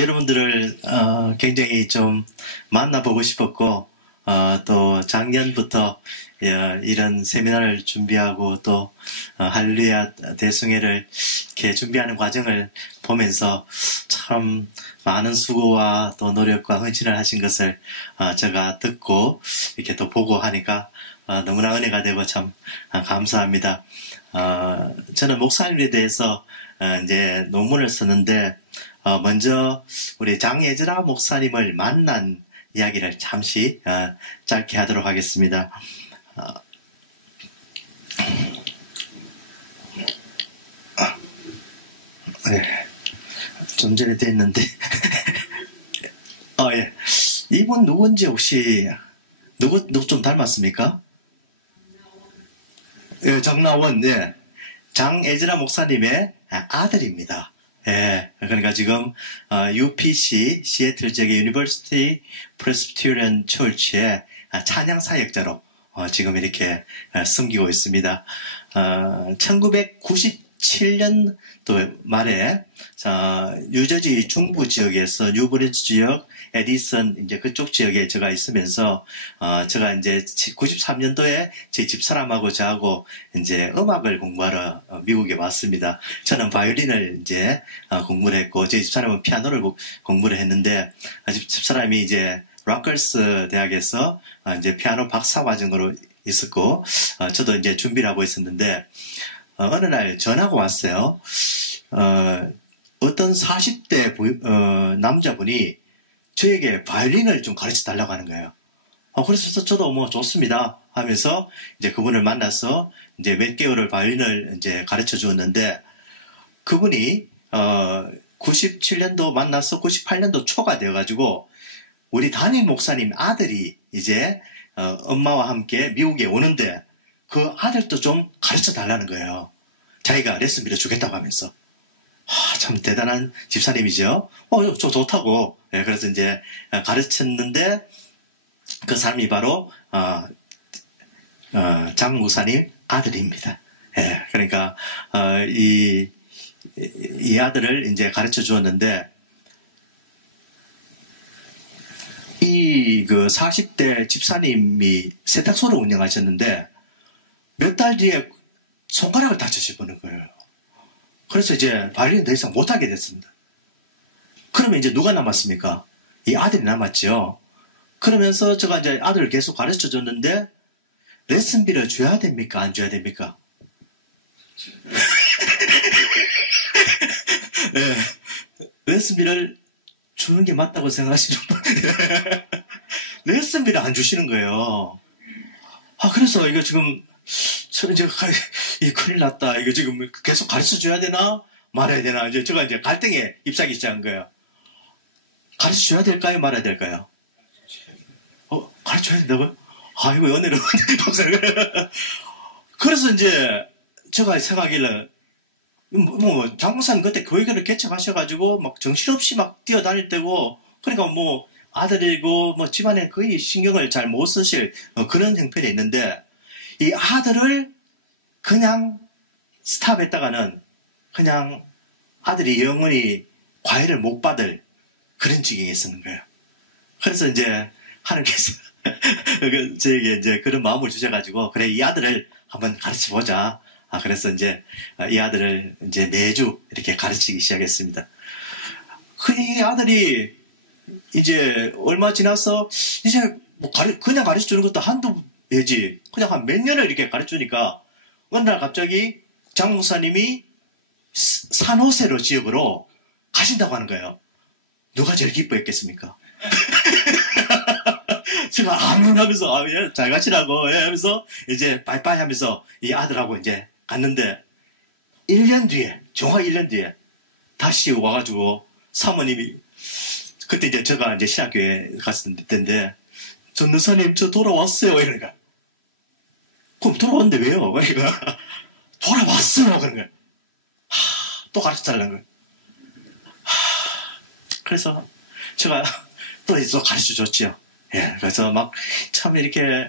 여러분들을 굉장히 좀 만나보고 싶었고 또 작년부터 이런 세미나를 준비하고 또 할렐루야 대승회를 이렇게 준비하는 과정을 보면서 참 많은 수고와 또 노력과 헌신을 하신 것을 제가 듣고 이렇게 또 보고 하니까 너무나 은혜가 되고 참 감사합니다. 저는 목사님에 대해서 이제 논문을 썼는데 먼저 우리 장예즈라 목사님을 만난 이야기를 잠시 짧게 하도록 하겠습니다. 네, 좀 전에 됐는데 예. 이분 누군지 혹시 누구 좀 닮았습니까? 예, 정나원, 예. 장예즈라 목사님의 아들입니다. 예, 그러니까 지금 UPC 시애틀 지역의 유니버시티 프레스비테리언 처치의 찬양 사역자로 지금 이렇게 섬기고 있습니다. 1997년도 말에 뉴저지 중부 지역에서 뉴브리지 지역, 에디슨 이제 그쪽 지역에 제가 있으면서 제가 이제 93년도에 제 집사람하고 저하고 이제 음악을 공부하러 미국에 왔습니다. 저는 바이올린을 이제 공부를 했고 제 집사람은 피아노를 공부를 했는데 집사람이 이제 락걸스 대학에서 이제 피아노 박사 과정으로 있었고 저도 이제 준비를 하고 있었는데 어느 날 전화가 왔어요. 어떤 40대 남자분이 저에게 바이올린을 좀 가르쳐 달라고 하는 거예요. 그래서 저도 뭐 좋습니다 하면서 이제 그분을 만나서 이제 몇 개월을 바이올린을 이제 가르쳐 주었는데 그분이 97년도 만나서 98년도 초가 되어가지고 우리 담임 목사님 아들이 이제 엄마와 함께 미국에 오는데 그 아들도 좀 가르쳐 달라는 거예요. 자기가 레슨비를 주겠다고 하면서. 참 대단한 집사님이죠. 저 좋다고. 예, 그래서 이제 가르쳤는데 그 사람이 바로 장 목사님 아들입니다. 예, 그러니까 이 아들을 이제 가르쳐 주었는데 그 40대 집사님이 세탁소를 운영하셨는데 몇 달 뒤에 손가락을 다치셔보는 거예요. 그래서 이제 바이올린 더 이상 못하게 됐습니다. 그러면 이제 누가 남았습니까? 이 아들이 남았죠. 그러면서 제가 이제 아들을 계속 가르쳐 줬는데 레슨비를 줘야 됩니까? 안 줘야 됩니까? 네, 레슨비를 주는 게 맞다고 생각하시는 분. 레슨비를 안 주시는 거예요. 그래서 이거 지금 큰일 났다. 이거 지금 계속 가르쳐 줘야 되나? 말아야 되나? 제가 이제 갈등에 잎사귀 시작한 거예요. 가르쳐 줘야 될까요? 말아야 될까요? 가르쳐 줘야 된다고요? 이거 연애를 그래서 이제 제가 생각하기를 장목사님 그때 교회를 개척하셔가지고 막 정신없이 막 뛰어다닐 때고 그러니까 뭐 아들이고 뭐 집안에 거의 신경을 잘 못 쓰실 그런 형편이 있는데 이 아들을 그냥 스탑했다가는 그냥 아들이 영원히 과외를 못 받을 그런 지경에 있었는 거예요. 그래서 이제 하나님께서 저에게 이제 그런 마음을 주셔가지고 그래 이 아들을 한번 가르쳐 보자. 그래서 이제 이 아들을 이제 매주 이렇게 가르치기 시작했습니다. 이 아들이 이제 얼마 지나서 이제 뭐 그냥 가르쳐 주는 것도 한두 해지 그냥 한 몇 년을 이렇게 가르쳐 주니까 어느 날 갑자기 장 목사님이 산호세로 지역으로 가신다고 하는 거예요. 누가 제일 기뻐했겠습니까? 제가 하면서 잘 가시라고 하면서 이제 빠이빠이 하면서 이 아들하고 이제 갔는데 1년 뒤에 정확 1년 뒤에 다시 와가지고 사모님이 그때 이제 제가 이제 신학교에 갔을 때인데 전도사님 저 돌아왔어요 이러니까 그럼 돌아왔는데 왜요? 그러니까 돌아왔어요 그런 거예요. 또 가르쳐달라는 거예요. 그래서 제가 또 가르쳐 줬죠. 예, 그래서 막 참 이렇게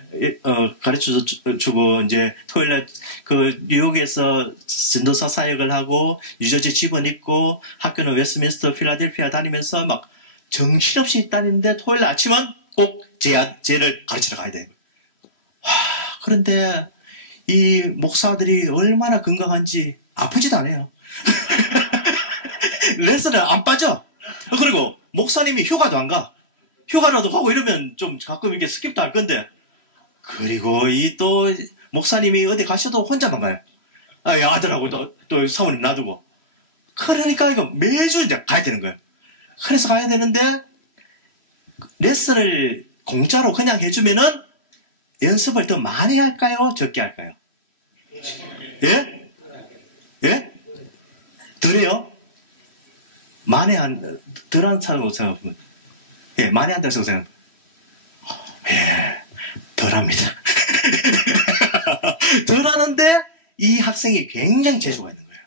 가르쳐 주고 이제 토요일에 그 뉴욕에서 전도사 사역을 하고 뉴저지 집원 있고 학교는 웨스트민스터 필라델피아 다니면서 막 정신없이 다니는데 토요일 아침은 꼭 쟤를 가르치러 가야 돼요. 그런데 이 목사들이 얼마나 건강한지 아프지도 않아요. 레슨을 안 빠져. 그리고 목사님이 휴가도 안 가. 휴가라도 가고 이러면 좀 가끔 이렇게 스킵도 할 건데. 그리고 이 또 목사님이 어디 가셔도 혼자만 가요. 아들하고 또 사모님 놔두고. 그러니까 이거 매주 이제 가야 되는 거예요. 그래서 가야 되는데 레슨을 공짜로 그냥 해주면은 연습을 더 많이 할까요? 적게 할까요? 예? 예? 덜해요? 덜 하는 사람으로 생각하면, 예, 많이 한다고 생각하면, 예, 덜 합니다. 덜 하는데, 이 학생이 굉장히 재주가 있는 거예요.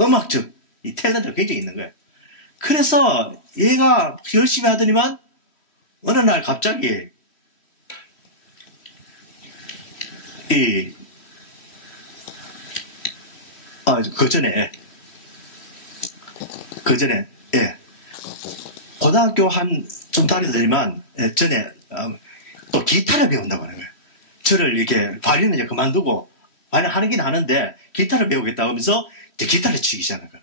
음악적, 이 탤런트가 굉장히 있는 거예요. 그래서 얘가 열심히 하더니만, 어느 날 갑자기, 그 전에, 예. 고등학교 좀 다니더니만, 전에, 또 기타를 배운다고 하는 거예요. 저를 이렇게, 바리는 이제 그만두고, 바리는 하긴 하는데, 기타를 배우겠다고 하면서, 이제 기타를 치기 시작한 거예요.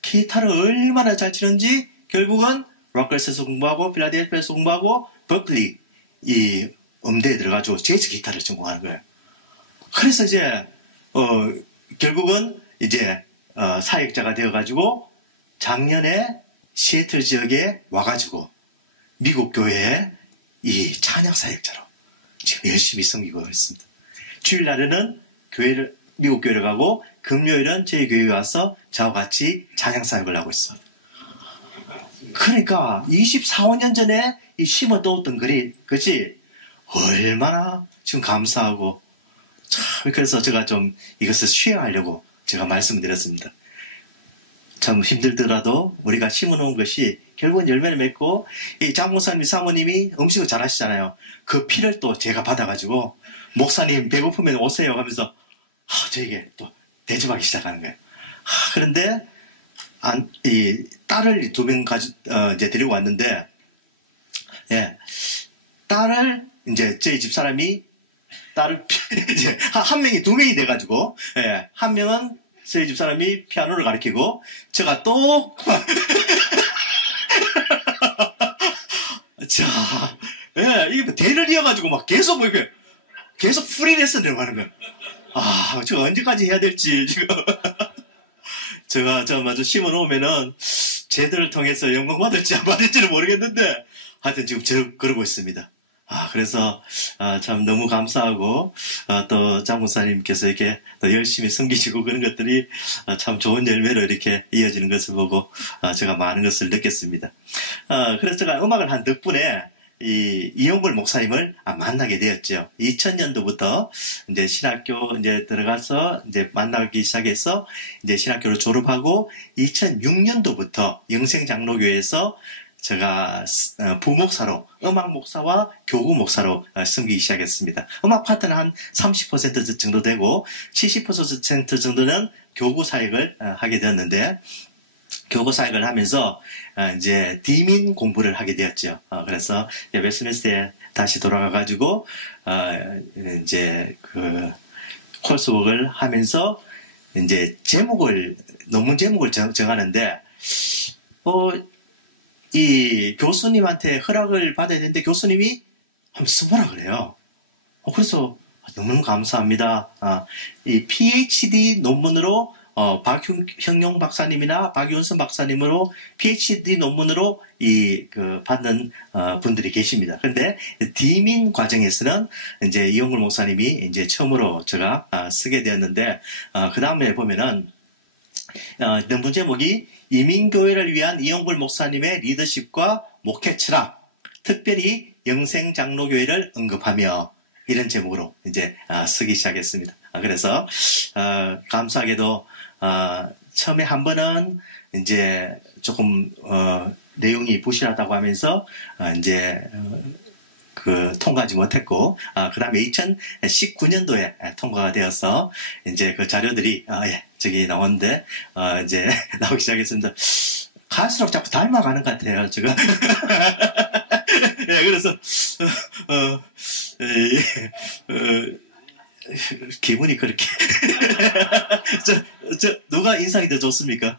기타를 얼마나 잘 치는지, 결국은, 로커스에서 공부하고, 필라델피아에서 공부하고, 버클리, 이 음대에 들어가지고, 재즈 기타를 전공하는 거예요. 그래서 이제, 결국은, 이제, 사역자가 되어가지고, 작년에 시애틀 지역에 와가지고 미국 교회에 이 찬양 사역자로 지금 열심히 섬기고 있습니다. 주일날에는 미국 교회를 가고 금요일은 저희 교회에 와서 저와 같이 찬양 사역을 하고 있습니다. 그러니까 24년 전에 이 심어두었던 것이 얼마나 지금 감사하고 참 그래서 제가 좀 이것을 쉐어하려고 제가 말씀드렸습니다. 참 힘들더라도 우리가 심어놓은 것이 결국은 열매를 맺고 이 장목사님, 사모님이 음식을 잘 하시잖아요. 그 피를 또 제가 받아가지고 목사님 배고프면 오세요 하면서 저에게 또 대접하기 시작하는 거예요. 그런데 이 딸을 2명 이제 데리고 왔는데 예, 딸을 이제 저희 집 사람이 딸을 이제 한 명이 2명이 돼가지고 예, 한 명은 저희 집 사람이 피아노를 가르치고, 제가 또, 자, 예, 이게 대를 이어가지고 막 계속 프리 레슨을 하는 거예요. 저 언제까지 해야 될지, 지금. 제가 마저 심어 놓으면은, 쟤들을 통해서 영광 받을지 안 받을지는 모르겠는데, 하여튼 지금 그러고 있습니다. 그래서, 참 너무 감사하고, 또 장목사님께서 이렇게 또 열심히 섬기시고 그런 것들이 참 좋은 열매로 이렇게 이어지는 것을 보고, 제가 많은 것을 느꼈습니다. 그래서 제가 음악을 한 덕분에, 이용걸 목사님을 만나게 되었죠. 2000년도부터 이제 신학교 이제 들어가서 이제 만나기 시작해서 이제 신학교를 졸업하고 2006년도부터 영생장로교회에서 제가 부목사로 음악 목사와 교구 목사로 섬기기 시작했습니다. 음악 파트는 한 30% 정도 되고 70% 정도는 교구 사역을 하게 되었는데 교구 사역을 하면서 이제 디민 공부를 하게 되었죠. 그래서 웨스트민스터에 다시 돌아가가지고 이제 그 콜스웍을 하면서 이제 논문 제목을 정하는데 이 교수님한테 허락을 받아야 되는데 교수님이 한번 써보라 그래요. 그래서 너무 감사합니다. 이 PhD 논문으로 박형용 박사님이나 박윤선 박사님으로 PhD 논문으로 받는 분들이 계십니다. 그런데 디민 과정에서는 이제 이용걸 목사님이 이제 처음으로 제가 쓰게 되었는데 그 다음에 보면은 논문 제목이 이민교회를 위한 이용걸 목사님의 리더십과 목회 철학, 특별히 영생장로교회를 언급하며 이런 제목으로 이제 쓰기 시작했습니다. 그래서 감사하게도 처음에 한 번은 이제 조금 내용이 부실하다고 하면서 이제 통과하지 못했고, 그 다음에 2019년도에 통과가 되어서, 이제 그 자료들이, 예, 저기 나오는데, 이제 나오기 시작했습니다. 갈수록 자꾸 닮아가는 것 같아요, 지금. 예, 그래서, 기분이 그렇게. 누가 인상이 더 좋습니까?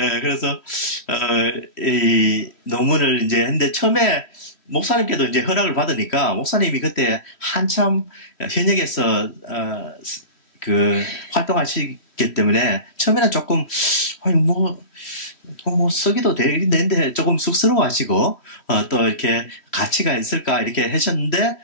예, 그래서, 이 논문을 이제 했는데, 처음에 목사님께도 이제 허락을 받으니까, 목사님이 그때 한참 현역에서, 활동하시기 때문에, 처음에는 조금, 아니, 뭐 쓰기도 되는데 조금 쑥스러워 하시고, 또 이렇게 가치가 있을까, 이렇게 하셨는데,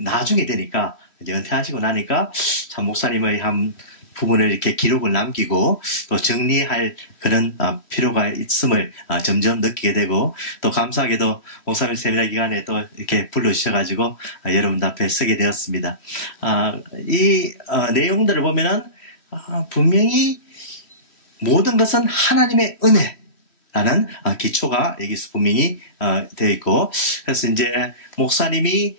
나중에 되니까, 이제 은퇴하시고 나니까, 참 목사님의 한 부분을 이렇게 기록을 남기고 또 정리할 그런 필요가 있음을 점점 느끼게 되고, 또 감사하게도 목사님 세미나 기간에 또 이렇게 불러주셔가지고 여러분 앞에 서게 되었습니다. 이 내용들을 보면은 분명히 모든 것은 하나님의 은혜라는 기초가 여기서 분명히 되어 있고, 그래서 이제 목사님이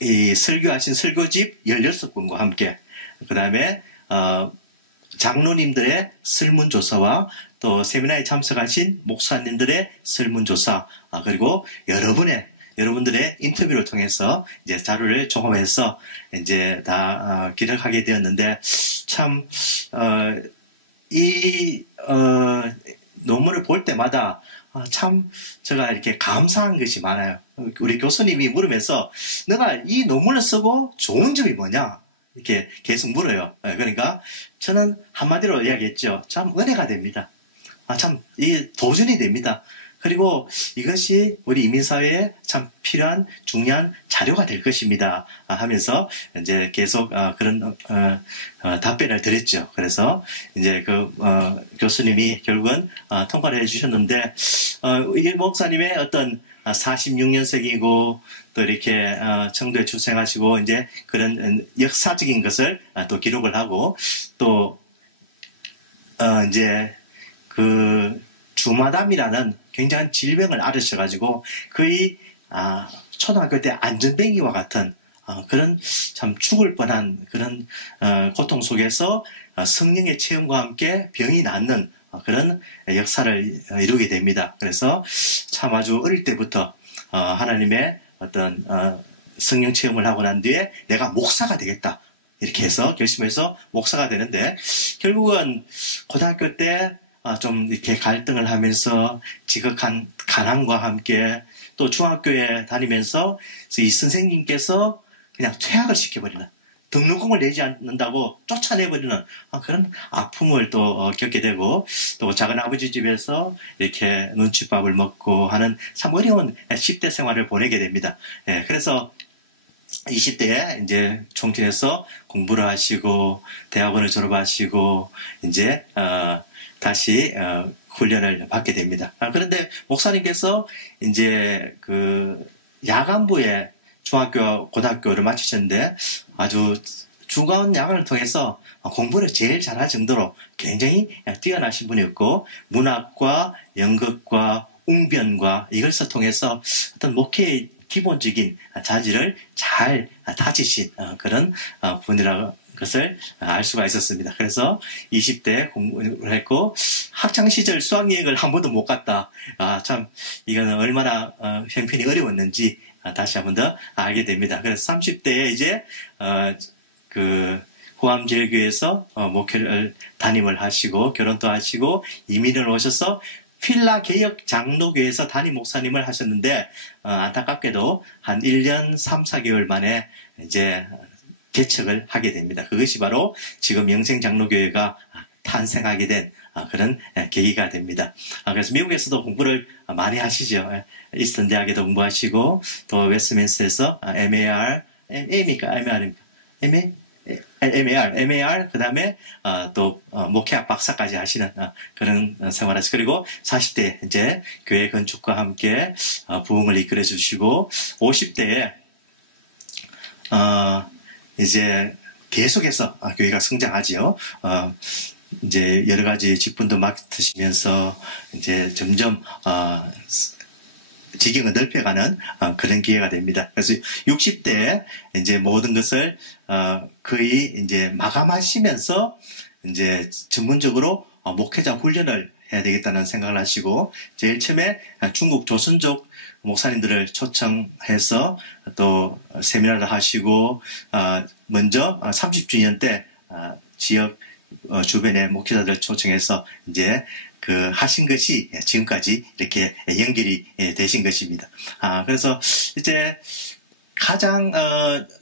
이 설교하신 설교집 16권과 함께, 그 다음에 장로님들의 설문조사와 또 세미나에 참석하신 목사님들의 설문조사, 그리고 여러분들의 인터뷰를 통해서 이제 자료를 종합해서 이제 다 기록하게 되었는데, 참 이 논문을 볼 때마다 참 제가 이렇게 감사한 것이 많아요. 우리 교수님이 물으면서 너가 이 논문을 쓰고 좋은 점이 뭐냐? 이렇게 계속 물어요. 그러니까 저는 한마디로 이야기했죠. 참 은혜가 됩니다. 참 이게 도전이 됩니다. 그리고 이것이 우리 이민사회에 참 필요한 중요한 자료가 될 것입니다 하면서 이제 계속 그런 답변을 드렸죠. 그래서 이제 교수님이 결국은 통과를 해주셨는데, 이 목사님의 어떤 46년생이고 또 이렇게 청도에 출생하시고 이제 그런 역사적인 것을 또 기록을 하고, 또 이제 주마담이라는 굉장한 질병을 앓으셔가지고 거의 초등학교 때 안전뱅이와 같은 그런 참 죽을 뻔한 그런 고통 속에서 성령의 체험과 함께 병이 낫는 그런 역사를 이루게 됩니다. 그래서 참 아주 어릴 때부터 하나님의 어떤 성령 체험을 하고 난 뒤에 내가 목사가 되겠다 이렇게 해서 결심해서 목사가 되는데, 결국은 고등학교 때 좀 이렇게 갈등을 하면서 지극한 가난과 함께, 또 중학교에 다니면서 이 선생님께서 그냥 퇴학을 시켜버리는, 등록금을 내지 않는다고 쫓아내버리는 그런 아픔을 또 겪게 되고, 또 작은 아버지 집에서 이렇게 눈칫밥을 먹고 하는 참 어려운 10대 생활을 보내게 됩니다. 예, 그래서 20대에 이제 총진해서 공부를 하시고 대학원을 졸업하시고 이제 다시 훈련을 받게 됩니다. 그런데 목사님께서 이제 야간부에 중학교, 고등학교를 마치셨는데 아주 주간 야간을 통해서 공부를 제일 잘할 정도로 굉장히 뛰어나신 분이었고, 문학과 연극과 웅변과 이것을 통해서 어떤 목회의 기본적인 자질을 잘 다지신 그런 분이라는 것을 알 수가 있었습니다. 그래서 20대 공부를 했고, 학창시절 수학여행을 한 번도 못 갔다. 참 이거는 얼마나 형편이 어려웠는지 다시 한 번 더 알게 됩니다. 그래서 30대에 이제 후암제일교회에서 목회를 담임을 하시고 결혼도 하시고 이민을 오셔서 필라 개혁 장로교회에서 담임 목사님을 하셨는데, 안타깝게도 한 1년 3, 4개월 만에 이제 개척을 하게 됩니다. 그것이 바로 지금 영생장로교회가 탄생하게 된 그런 계기가 됩니다. 그래서 미국에서도 공부를 많이 하시죠. 이스턴 대학에도 공부하시고, 또 웨스트민스터에서 MAR, MA입니까? MAR, 그 다음에, 또, 목회학 박사까지 하시는, 그런 생활하시, 그리고 40대, 이제, 교회 건축과 함께, 부흥을 이끌어 주시고, 50대에, 이제, 계속해서, 교회가 성장하지요. 이제, 여러 가지 직분도 맡으시면서, 이제, 점점, 지경을 넓혀가는 그런 기회가 됩니다. 그래서 60대 이제 모든 것을 거의 이제 마감하시면서 이제 전문적으로 목회자 훈련을 해야 되겠다는 생각을 하시고 제일 처음에 중국 조선족 목사님들을 초청해서 또 세미나를 하시고 먼저 30주년 때 지역 주변의 목회자들 초청해서 이제 그 하신 것이 지금까지 이렇게 연결이 되신 것입니다. 그래서 이제 가장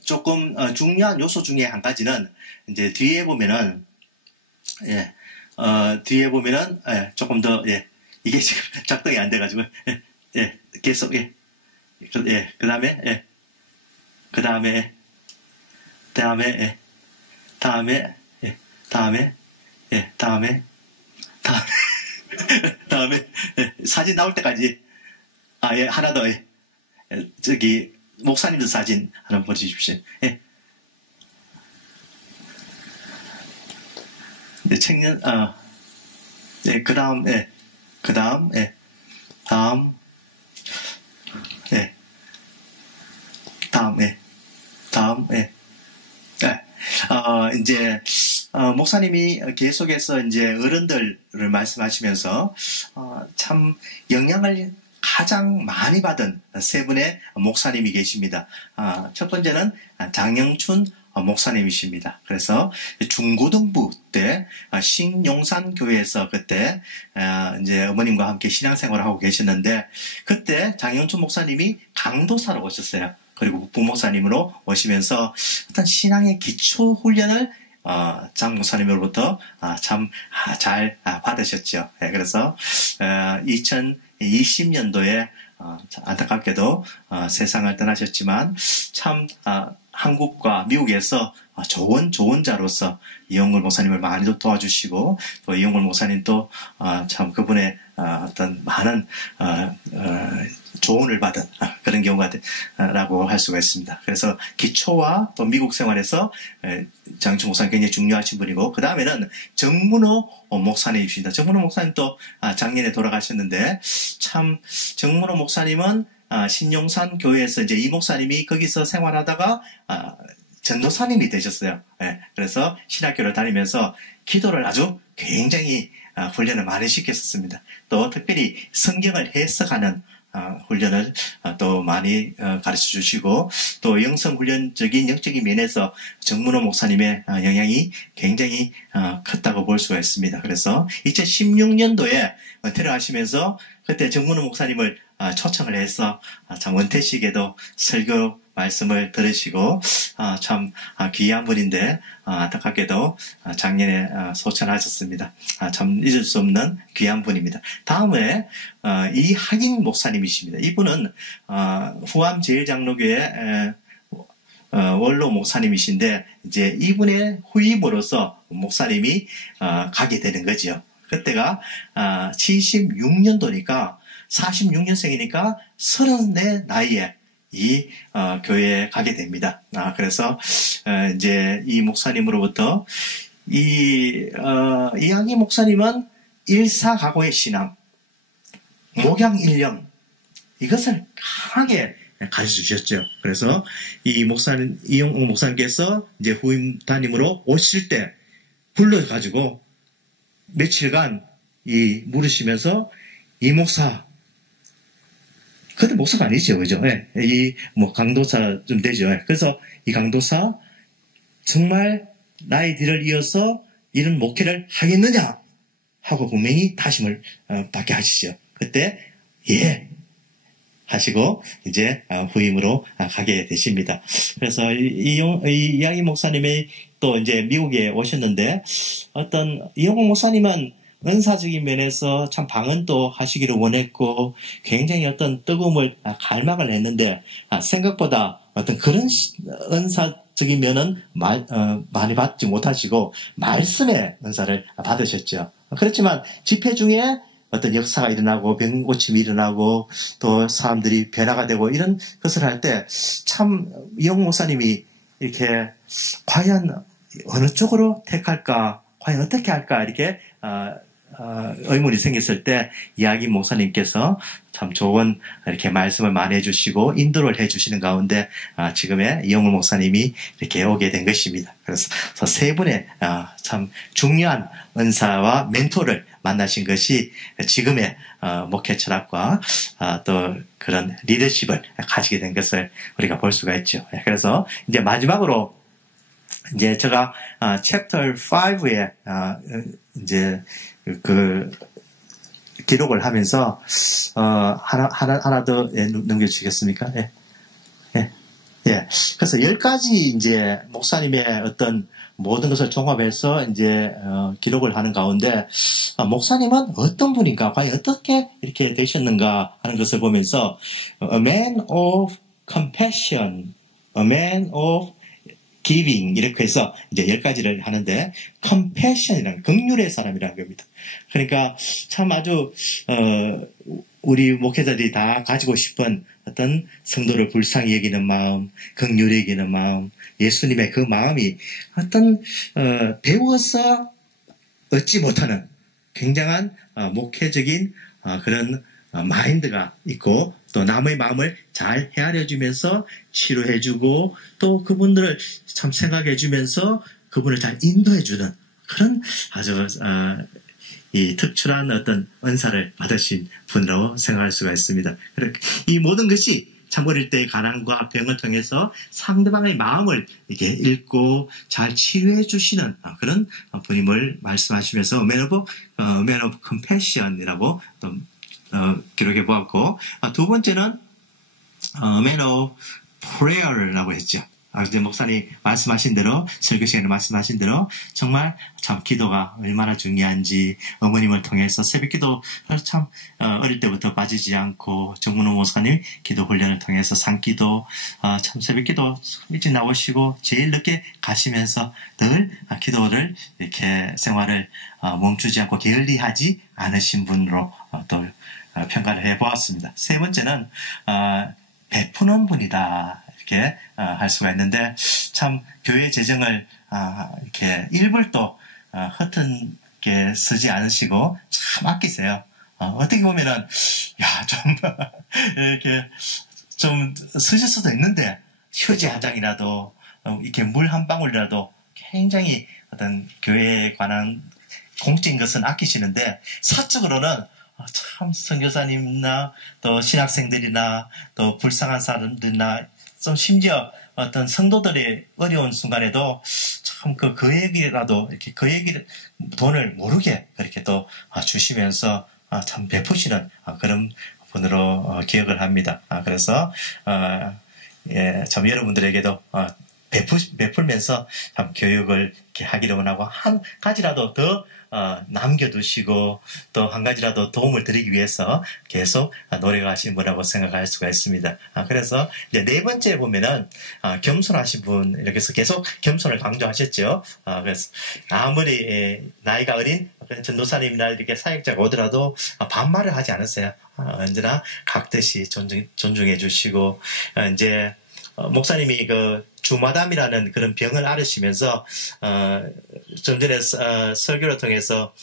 조금 중요한 요소 중에 한 가지는 이제 뒤에 보면은 조금 더 이게 지금 작동이 안 돼가지고 계속 다음에 사진 나올 때까지 하나 더 저기 목사님들 사진 하나 보여주십시오. 청년 이제 목사님이 계속해서 이제 어른들을 말씀하시면서 참 영향을 가장 많이 받은 세 분의 목사님이 계십니다. 첫 번째는 장영춘 목사님이십니다. 그래서 중고등부 때 신용산 교회에서 그때 이제 어머님과 함께 신앙생활을 하고 계셨는데 그때 장영춘 목사님이 강도사로 오셨어요. 그리고 부목사님으로 오시면서 어떤 신앙의 기초 훈련을 장 목사님으로부터 참 잘 받으셨죠. 그래서 2020년도에 안타깝게도 세상을 떠나셨지만 참 한국과 미국에서 좋은 자로서 이용걸 목사님을 많이 도와주시고 또 이용걸 목사님도 참 그분의 어떤 많은 조언을 받은 그런 경우가 라고 할 수가 있습니다. 그래서 기초와 또 미국 생활에서 장춘 목사님 굉장히 중요하신 분이고 그 다음에는 정문호 목사님이십니다. 정문호 목사님도 작년에 돌아가셨는데 참 정문호 목사님은 신용산 교회에서 이제 이 목사님이 거기서 생활하다가 전도사님이 되셨어요. 그래서 신학교를 다니면서 기도를 아주 굉장히 훈련을 많이 시켰었습니다. 또 특별히 성경을 해석하는 훈련을 또 많이 가르쳐 주시고 또 영성훈련적인 영적인 면에서 정문호 목사님의 영향이 굉장히 컸다고 볼 수가 있습니다. 그래서 2016년도에 은퇴를 하시면서 그때 정문호 목사님을 초청을 해서 참 은퇴식에도 설교 말씀을 들으시고 참 귀한 분인데 안타깝게도 작년에 소천하셨습니다. 참 잊을 수 없는 귀한 분입니다. 다음에 이학인 목사님이십니다. 이분은 후암 제일장로교회 원로 목사님이신데 이제 이분의 후임으로서 목사님이 가게 되는 거죠. 그때가 76년도니까 46년생이니까 34 나이에 이 교회에 가게 됩니다. 그래서 이제 이 목사님으로부터 이학이 목사님은 일사각오의 신앙, 목양일령 이것을 강하게 가르쳐 주셨죠. 그래서 이 목사님 이용호 목사님께서 이제 후임 담임으로 오실 때 불러가지고 며칠간 물으시면서 이 목사 그때 목사가 아니죠, 그죠? 강도사 좀 되죠. 그래서 이 강도사 정말 나의 뒤를 이어서 이런 목회를 하겠느냐 하고 분명히 다짐을 받게 하시죠. 그때 하시고 이제 후임으로 가게 되십니다. 그래서 이양희 목사님이 또 이제 미국에 오셨는데 이용호 목사님은 은사적인 면에서 참 방언도 하시기를 원했고 굉장히 어떤 뜨거움을 갈망을 했는데 생각보다 어떤 그런 은사적인 면은 많이 받지 못하시고 말씀의 은사를 받으셨죠. 그렇지만 집회 중에 어떤 역사가 일어나고 병고침이 일어나고 또 사람들이 변화가 되고 이런 것을 할 때 참 이용 목사님이 이렇게 과연 어느 쪽으로 택할까 과연 어떻게 할까 이렇게 의문이 생겼을 때 이야기 목사님께서 참 좋은 이렇게 말씀을 많이 해주시고 인도를 해주시는 가운데 지금의 이영울 목사님이 이렇게 오게 된 것입니다. 그래서 세 분의 참 중요한 은사와 멘토를 만나신 것이 지금의 목회 철학과 또 그런 리더십을 가지게 된 것을 우리가 볼 수가 있죠. 그래서 이제 마지막으로 이제 제가 챕터 5에 이제 그 기록을 하면서 하나 더 넘겨주시겠습니까? 예. 예. 예. 그래서 10가지 이제 목사님의 어떤 모든 것을 종합해서 이제 기록을 하는 가운데 목사님은 어떤 분인가, 과연 어떻게 이렇게 되셨는가 하는 것을 보면서 a man of compassion, a man of giving 이렇게 해서 이제 10가지를 하는데 compassion이라는 긍휼의 사람이라는 겁니다. 그러니까 참 아주 우리 목회자들이 다 가지고 싶은 어떤 성도를 불쌍히 여기는 마음, 긍휼히 여기는 마음, 예수님의 그 마음이 어떤 배워서 얻지 못하는 굉장한 목회적인 그런 마인드가 있고 또 남의 마음을 잘 헤아려주면서 치료해주고 또 그분들을 참 생각해주면서 그분을 잘 인도해주는 그런 아주 이 특출한 어떤 은사를 받으신 분으로 생각할 수가 있습니다. 이 모든 것이 참 어릴 때의 가난과 병을 통해서 상대방의 마음을 이렇게 읽고 잘 치유해 주시는 그런 분임을 말씀하시면서 Man of Compassion이라고 또 기록해 보았고 두 번째는 Man of Prayer라고 했죠. 이제 목사님 말씀하신 대로 설교 시간에 말씀하신 대로 정말 참 기도가 얼마나 중요한지 어머님을 통해서 새벽기도 참 어릴 때부터 빠지지 않고 정문호 목사님 기도 훈련을 통해서 산기도 참 새벽기도 일찍 나오시고 제일 늦게 가시면서 늘 기도를 이렇게 생활을 멈추지 않고 게을리하지 않으신 분으로 또 평가를 해보았습니다. 세 번째는 베푸는 분이다. 이렇게 할 수가 있는데 참 교회 재정을 이렇게 일불도 허튼게 쓰지 않으시고 참 아끼세요. 어떻게 보면은 좀 이렇게 좀 쓰실 수도 있는데 휴지 한 장이라도 이렇게 물 한 방울이라도 굉장히 어떤 교회에 관한 공적인 것은 아끼시는데 사적으로는 참 선교사님이나 또 신학생들이나 또 불쌍한 사람들이나 좀 심지어 어떤 성도들의 어려운 순간에도 참 그 얘기라도 이렇게 그 얘기를 돈을 모르게 그렇게 또 주시면서 참 베푸시는 그런 분으로 기억을 합니다. 그래서 참 여러분들에게도 베풀면서 참 교육을 이렇게 하기를 원하고 한 가지라도 더 남겨두시고 또 한 가지라도 도움을 드리기 위해서 계속 노력하신 분이라고 생각할 수가 있습니다. 그래서 이제 네 번째 보면은 겸손하신 분 이렇게 해서 계속 겸손을 강조하셨죠. 그래서 아무리 나이가 어린 전도사님이나 이렇게 사역자가 오더라도 반말을 하지 않으세요. 언제나 각듯이 존중해 주시고 이제 목사님이 그 주마담이라는 그런 병을 앓으시면서 좀 전에 설교를 통해서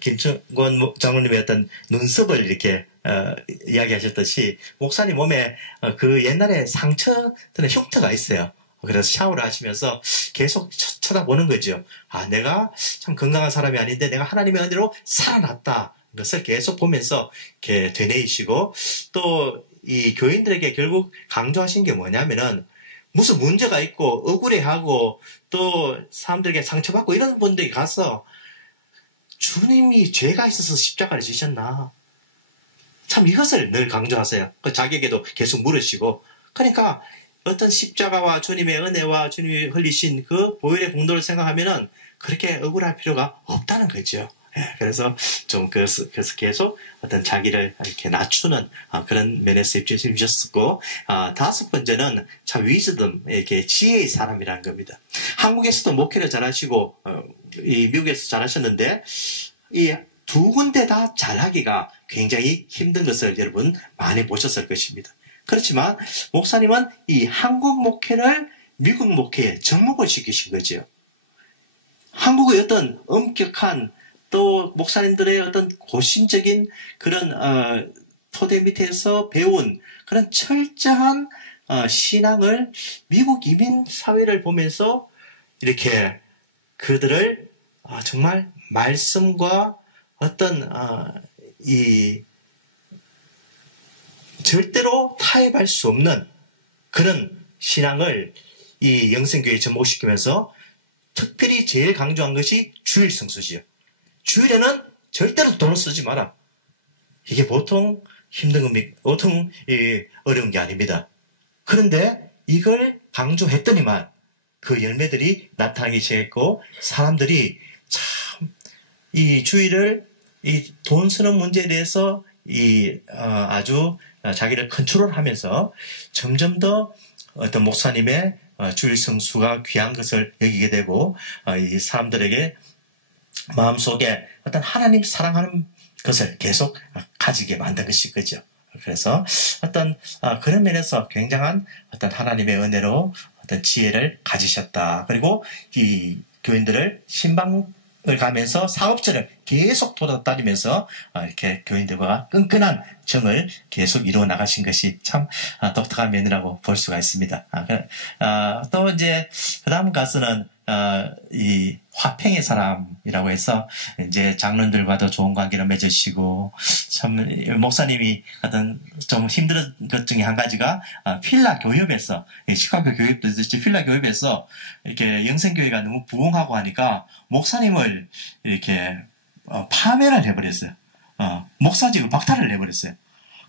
김충권 장로님의 어떤 눈썹을 이렇게 이야기하셨듯이 목사님 몸에 그 옛날에 상처 또는 흉터가 있어요. 그래서 샤워를 하시면서 계속 쳐다보는 거죠. 내가 참 건강한 사람이 아닌데 내가 하나님의 은혜로 살아났다. 것을 계속 보면서 이렇게 되뇌이시고 또 이 교인들에게 결국 강조하신 게 뭐냐면은 무슨 문제가 있고 억울해하고 또 사람들에게 상처받고 이런 분들이 가서 주님이 죄가 있어서 십자가를 지셨나? 참 이것을 늘 강조하세요. 자기에게도 계속 물으시고 그러니까 어떤 십자가와 주님의 은혜와 주님이 흘리신 그 보혈의 공로를 생각하면은 그렇게 억울할 필요가 없다는 거죠. 그래서 그래서 계속 어떤 자기를 이렇게 낮추는 그런 면에서 입주심이셨고 다섯 번째는 참 위즈덤 이렇게 지혜의 사람이라는 겁니다. 한국에서도 목회를 잘하시고 이 미국에서 잘하셨는데 이 두 군데 다 잘하기가 굉장히 힘든 것을 여러분 많이 보셨을 것입니다. 그렇지만 목사님은 이 한국 목회를 미국 목회에 접목을 시키신 거죠. 한국의 어떤 엄격한 또 목사님들의 어떤 고심적인 그런 토대 밑에서 배운 그런 철저한 신앙을 미국 이민 사회를 보면서 이렇게 그들을 정말 말씀과 어떤 이 절대로 타협할 수 없는 그런 신앙을 이 영생교회에 접목시키면서 특별히 제일 강조한 것이 주일 성수지요. 주일에는 절대로 돈을 쓰지 마라. 이게 보통 힘든 겁니다. 보통 어려운 게 아닙니다. 그런데 이걸 강조했더니만 그 열매들이 나타나기 시작했고 사람들이 참 이 주일을 이 돈 쓰는 문제에 대해서 아주 자기를 컨트롤하면서 점점 더 어떤 목사님의 주일 성수가 귀한 것을 여기게 되고 이 사람들에게 마음속에 어떤 하나님 사랑하는 것을 계속 가지게 만든 것이 거죠. 그래서 어떤 그런 면에서 굉장한 어떤 하나님의 은혜로 어떤 지혜를 가지셨다. 그리고 이 교인들을 신방을 가면서 사업체를 계속 돌아다니면서 이렇게 교인들과 끈끈한 정을 계속 이루어 나가신 것이 참 독특한 면이라고 볼 수가 있습니다. 또 이제 그 다음 가수는 이 화평의 사람이라고 해서 이제 장로들과도 좋은 관계를 맺으시고 참 목사님이 어떤 좀 힘든 것 중에 한 가지가 필라 교협에서 시카고 교협도 있듯이 필라 교협에서 이렇게 영생교회가 너무 부흥하고 하니까 목사님을 이렇게 파면을 해버렸어요. 목사직을 박탈을 해버렸어요.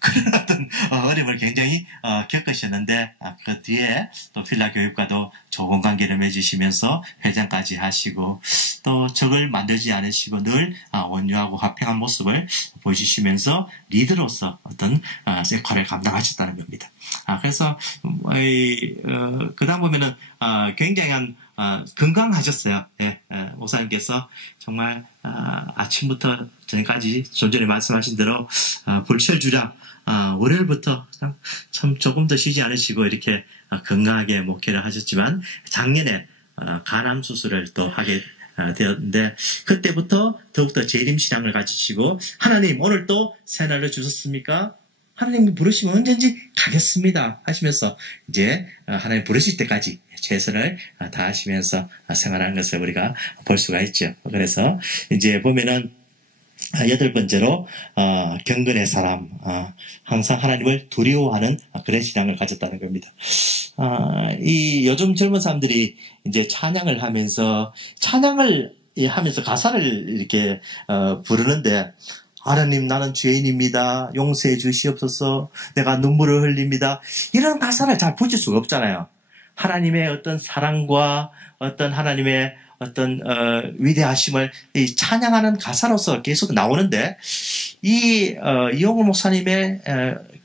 그런 어떤 어려움을 굉장히 겪으셨는데 그 뒤에 또 필라 교육과도 좋은 관계를 맺으시면서 회장까지 하시고 또 적을 만들지 않으시고 늘 온유하고 화평한 모습을 보여주시면서 리더로서 어떤 역할을 감당하셨다는 겁니다. 그래서 그 다음 보면은 굉장한 건강하셨어요. 예, 목사님께서 정말 아침부터 저녁까지 좀 전에 말씀하신 대로 불철주야 월요일부터 참 조금 더 쉬지 않으시고 이렇게 건강하게 목회를 하셨지만 작년에 간암 수술을 또 하게 되었는데 그때부터 더욱더 재림신앙을 가지시고 하나님 오늘 또 새날을 주셨습니까? 하나님 부르시면 언제든지 가겠습니다 하시면서 이제 하나님 부르실 때까지 최선을 다하시면서 생활하는 것을 우리가 볼 수가 있죠. 그래서 이제 보면은 8번째로 경건의 사람, 항상 하나님을 두려워하는 그런 신앙을 가졌다는 겁니다. 이 요즘 젊은 사람들이 이제 찬양을 하면서 가사를 이렇게 부르는데 하나님 나는 죄인입니다. 용서해 주시옵소서. 내가 눈물을 흘립니다. 이런 가사를 잘 붙일 수가 없잖아요. 하나님의 어떤 사랑과 어떤 하나님의 어떤 위대하심을 찬양하는 가사로서 계속 나오는데 이용훈 목사님의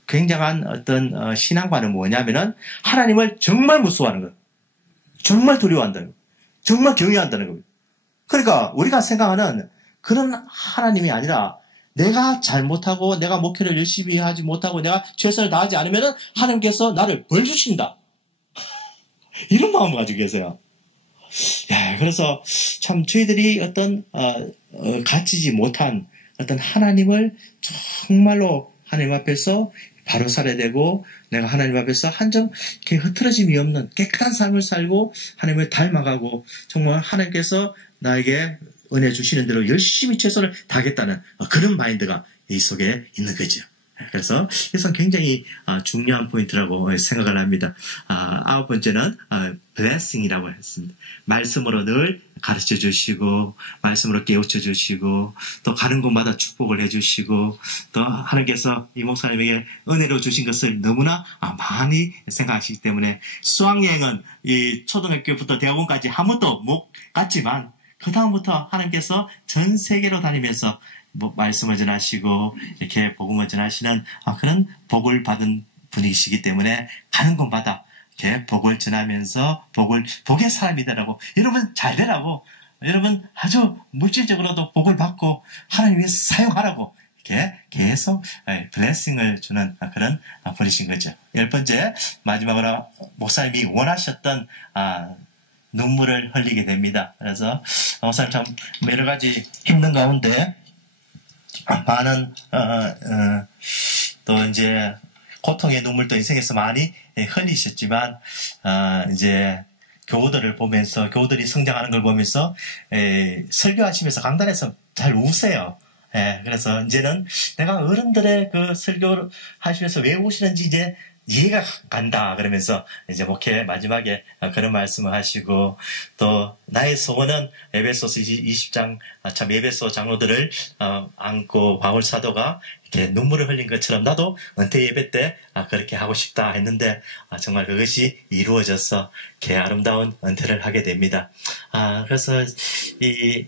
굉장한 어떤 신앙관은 뭐냐면은 하나님을 정말 무서워하는 것, 정말 두려워한다는 것, 정말 경외한다는 겁니다. 그러니까 우리가 생각하는 그런 하나님이 아니라 내가 잘못하고 내가 목회를 열심히 하지 못하고 내가 최선을 다하지 않으면은 하나님께서 나를 벌 주신다. 이런 마음을 가지고 계세요. 그래서 참 저희들이 어떤 갖추지 못한 어떤 하나님을 정말로 하나님 앞에서 바로 살아야 되고 내가 하나님 앞에서 한점 흐트러짐이 없는 깨끗한 삶을 살고 하나님을 닮아가고 정말 하나님께서 나에게 은혜 주시는 대로 열심히 최선을 다하겠다는 그런 마인드가 이 속에 있는 거죠. 그래서 이것은 굉장히 중요한 포인트라고 생각을 합니다. 9번째는 blessing이라고 했습니다. 말씀으로 늘 가르쳐 주시고 말씀으로 깨우쳐 주시고 또 가는 곳마다 축복을 해주시고 또 하나님께서 이 목사님에게 은혜로 주신 것을 너무나 많이 생각하시기 때문에 수학여행은 이 초등학교부터 대학원까지 한 번도 못 갔지만 그 다음부터 하나님께서 전 세계로 다니면서 말씀을 전하시고 이렇게 복음을 전하시는 그런 복을 받은 분이시기 때문에 가는 곳마다 이렇게 복을 전하면서 복의 사람이다라고 여러분 잘 되라고 여러분 아주 물질적으로도 복을 받고 하나님이 사용하라고 이렇게 계속 블레싱을 주는 그런 분이신 거죠. 10번째 마지막으로 목사님이 원하셨던 눈물을 흘리게 됩니다. 그래서 목사님 참 여러 가지 힘든 가운데 많은 또 이제 고통의 눈물도 인생에서 많이 흘리셨지만 이제 교우들을 보면서 교우들이 성장하는 걸 보면서 설교하시면서 강단에서 잘 우세요. 그래서 이제는 내가 어른들의 그 설교를 하시면서 왜 우시는지 이제 이해가 간다 그러면서 이제 목회 마지막에 그런 말씀을 하시고, 또 나의 소원은 에베소서 20장 참 에베소 장로들을 안고 바울 사도가 이렇게 눈물을 흘린 것처럼 나도 은퇴 예배 때 그렇게 하고 싶다 했는데 정말 그것이 이루어져서 이렇게 아름다운 은퇴를 하게 됩니다. 그래서 이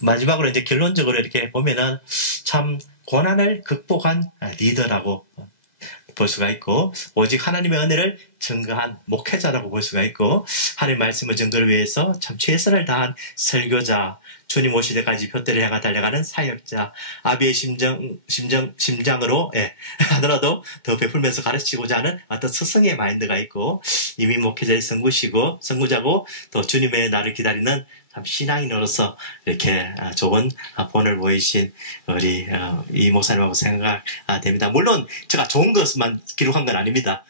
마지막으로 이제 결론적으로 이렇게 보면은 참 고난을 극복한 리더라고 볼 수가 있고, 오직 하나님의 은혜를 증거한 목회자라고 볼 수가 있고, 하나님의 말씀의 증거를 위해서 참 최선을 다한 설교자, 주님 오실 때까지 표대를 향해 달려가는 사역자, 아비의 심장으로 하더라도 더 베풀면서 가르치고자 하는 어떤 스승의 마인드가 있고, 이미 목회자의 선구자고 또 주님의 날을 기다리는 참 신앙인으로서 이렇게 좋은 본을 보이신 우리 이 목사님하고 생각됩니다. 물론 제가 좋은 것만 기록한 건 아닙니다.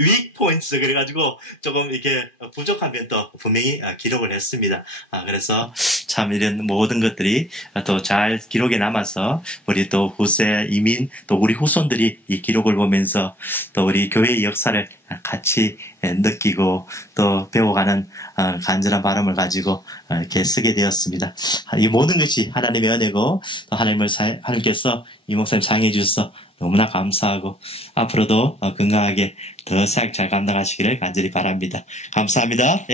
weak points 그래가지고 조금 이렇게 부족한 면도 분명히 기록을 했습니다. 그래서 참 이런 모든 것들이 또 잘 기록에 남아서 우리 또 후세 이민 또 우리 후손들이 이 기록을 보면서 또 우리 교회의 역사를 같이 느끼고 또 배워가는 간절한 바람을 가지고 이렇게 쓰게 되었습니다. 이 모든 것이 하나님의 은혜고 또 하나님께서 이 목사님 사용해 주셔서 너무나 감사하고 앞으로도 건강하게 더 사역 잘 감당하시기를 간절히 바랍니다. 감사합니다.